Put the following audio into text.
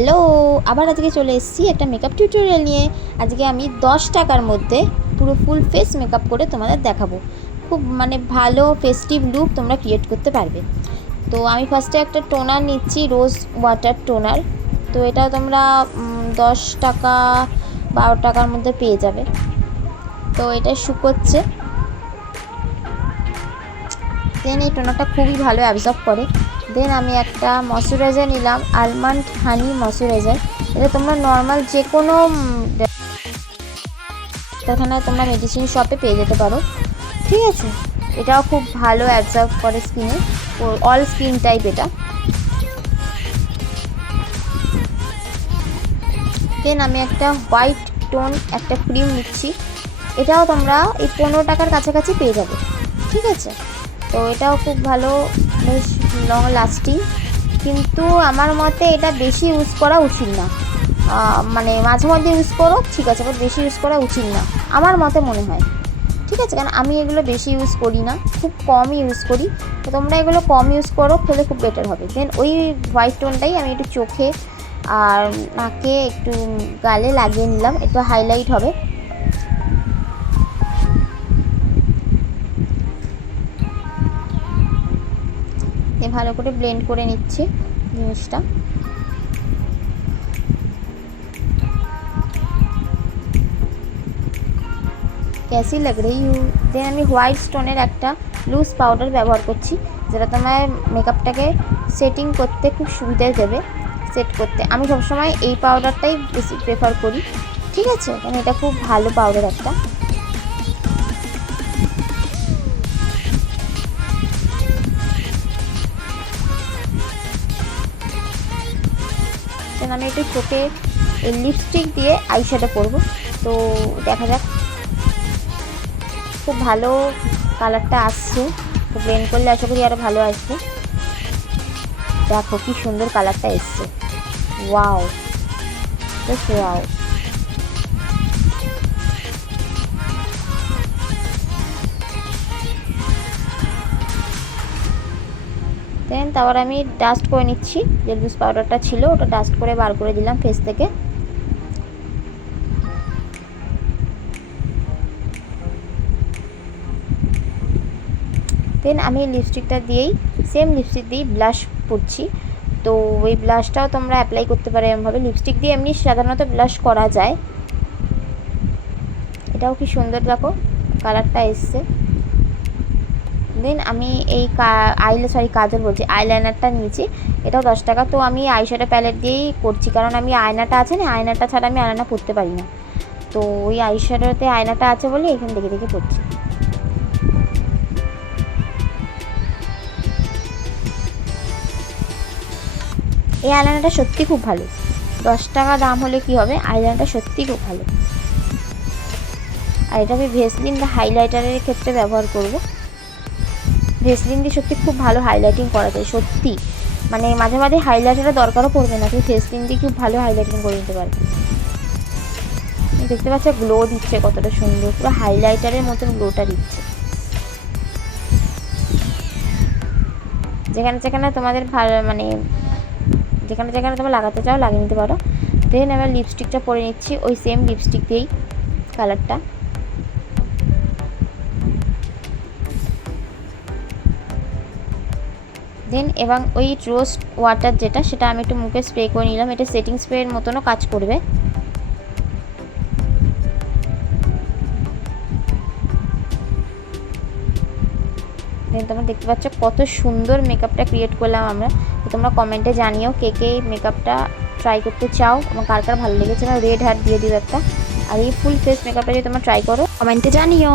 Hello, আবার আজকে চলে এসেছি একটা মেকআপ টিউটোরিয়াল নিয়ে। আজকে আমি 10 টাকার মধ্যে পুরো ফুল ফেস মেকআপ করে তোমাদের দেখাবো। খুব ভালো ফেস্টিভ লুক তোমরা ক্রিয়েট করতে পারবে। তো আমি ফার্স্টে একটা টোনার নিচ্ছি, রোজ ওয়াটার টোনার। তো এটা তোমরা 10 টাকা 12 টাকার মধ্যে পেয়ে যাবে। তো এটা শুকোচ্ছে। দেন এই টোনারটা খুবই ভালো অ্যাবজর্ব করে। দেন আমি একটা ময়শ্চারাইজার নিলাম, আলমন্ড হানি ময়শ্চারাইজার। এটা তোমরা নর্মাল যে কোনো ডাক্তারখানায় তোমরা মেডিসিন শপে পেয়ে যেতে পারো, ঠিক আছে। এটাও খুব ভালো অ্যাবজর্ব করে স্কিনে, অল স্কিন টাইপ এটা। দেন আমি একটা হোয়াইট টোন একটা ক্রিম নিচ্ছি। এটাও তোমরা এই 15 টাকার কাছাকাছি পেয়ে যাবে, ঠিক আছে। তো এটাও খুব ভালো, বেশ লং লাস্টিং, কিন্তু আমার মতে এটা বেশি ইউজ করা উচিত না। মাঝে মধ্যে ইউজ করো, ঠিক আছে, বাট বেশি ইউজ করা উচিত না আমার মতে মনে হয়, ঠিক আছে। কারণ আমি এগুলো বেশি ইউজ করি না, খুব কমই ইউজ করি। তো তোমরা এগুলো কম ইউজ করো, তাহলে খুব বেটার হবে। দেন ওই হোয়াইট টোনটাই আমি একটু চোখে আর নাকে একটু গালে লাগিয়ে নিলাম, একটু হাইলাইট হবে। ভালো করে ব্লেন্ড করে নিচ্ছি জিনিসটা। कैसी लग रही हूँ। দেন আমি হোয়াইট স্টোনের একটা লুজ পাউডার ব্যবহার করছি, যেটা তোমার মেকআপটাকে সেটিং করতে খুব সুবিধা দেবে। সেট করতে আমি সবসময় এই পাউডারটাই বেশি প্রেফার করি, ঠিক আছে, কারণ এটা খুব ভালো পাউডার একটা। দেন আমি একটু চোখে লিপস্টিক দিয়ে আইশ্যাডো করবো। তো দেখা যাক, খুব ভালো কালারটা আসছে। তো ব্লেন্ড করলে আশা করি আরও ভালো আসবে। দেখো কি সুন্দর কালারটা এসছে, ওয়াও, জাস্ট ওয়াও। দেন তারপর আমি ডাস্ট করে নিচ্ছি, যে লুজ পাউডারটা ছিল ওটা ডাস্ট করে বার করে দিলাম ফেস থেকে। দেন আমি লিপস্টিকটা দিয়েই সেম লিপস্টিক দিয়েই ব্লাশ করছি। তো ওই ব্লাশটাও তোমরা অ্যাপ্লাই করতে পারো এমনভাবে। লিপস্টিক দিয়ে এমনি সাধারণত ব্লাশ করা যায়। এটাও কি সুন্দর, দেখো কালারটা এসছে। দেন আমি এই কাজল বলছি, আইলাইনারটা নিয়েছি, এটাও 10 টাকা। তো আমি আইশ্যাডো প্যালেট দিয়েই করছি, কারণ আমি আয়নাটা আছে না, আয়নাটা ছাড়া আমি আয়না পরতে পারি না। তো ওই আইশ্যাডোতে আয়নাটা আছে বলে এখানে দেখে দেখে পড়ছি। এই আইলাইনারটা সত্যি খুব ভালো, 10 টাকা দাম হলে কি হবে, আইলাইনারটা সত্যি খুব ভালো। আর এটা আমি ভেসলিন বা হাইলাইটারের ক্ষেত্রে ব্যবহার করব। ভেসলিন দিয়ে সত্যি খুব ভালো হাইলাইটিং করা যায়, সত্যি। মাঝে মাঝে হাইলাইটারের দরকারও পড়বে না, তুমি ভেসলিন দিয়ে খুব ভালো হাইলাইটিং করে নিতে পারবে। দেখতে পাচ্ছ গ্লো দিচ্ছে কতটা সুন্দর, পুরো হাইলাইটারের মতন গ্লোটা দিচ্ছে। যেখানে যেখানে তোমাদের ভালো যেখানে যেখানে তোমরা লাগাতে চাও লাগিয়ে নিতে পারো। দেন এবার লিপস্টিকটা পরে নিচ্ছি, ওই সেম লিপস্টিক দিয়েই কালারটা। দেন এবং ওই রোজ ওয়াটার যেটা, সেটা আমি একটু মুখে স্প্রে করে নিলাম। এটা সেটিং স্প্রের মতনও কাজ করবে। দেন তোমরা দেখতে পাচ্ছ কত সুন্দর মেকআপটা ক্রিয়েট করলাম আমরা। তো তোমরা কমেন্টে জানিও কে কে এই মেকআপটা ট্রাই করতে চাও, আমার কার কার ভালো লেগেছে। আমার রেড হার্ট দিয়ে দিও একটা। আর এই ফুল ফেস মেকআপটা যদি তোমরা ট্রাই করো, কমেন্টে জানিও।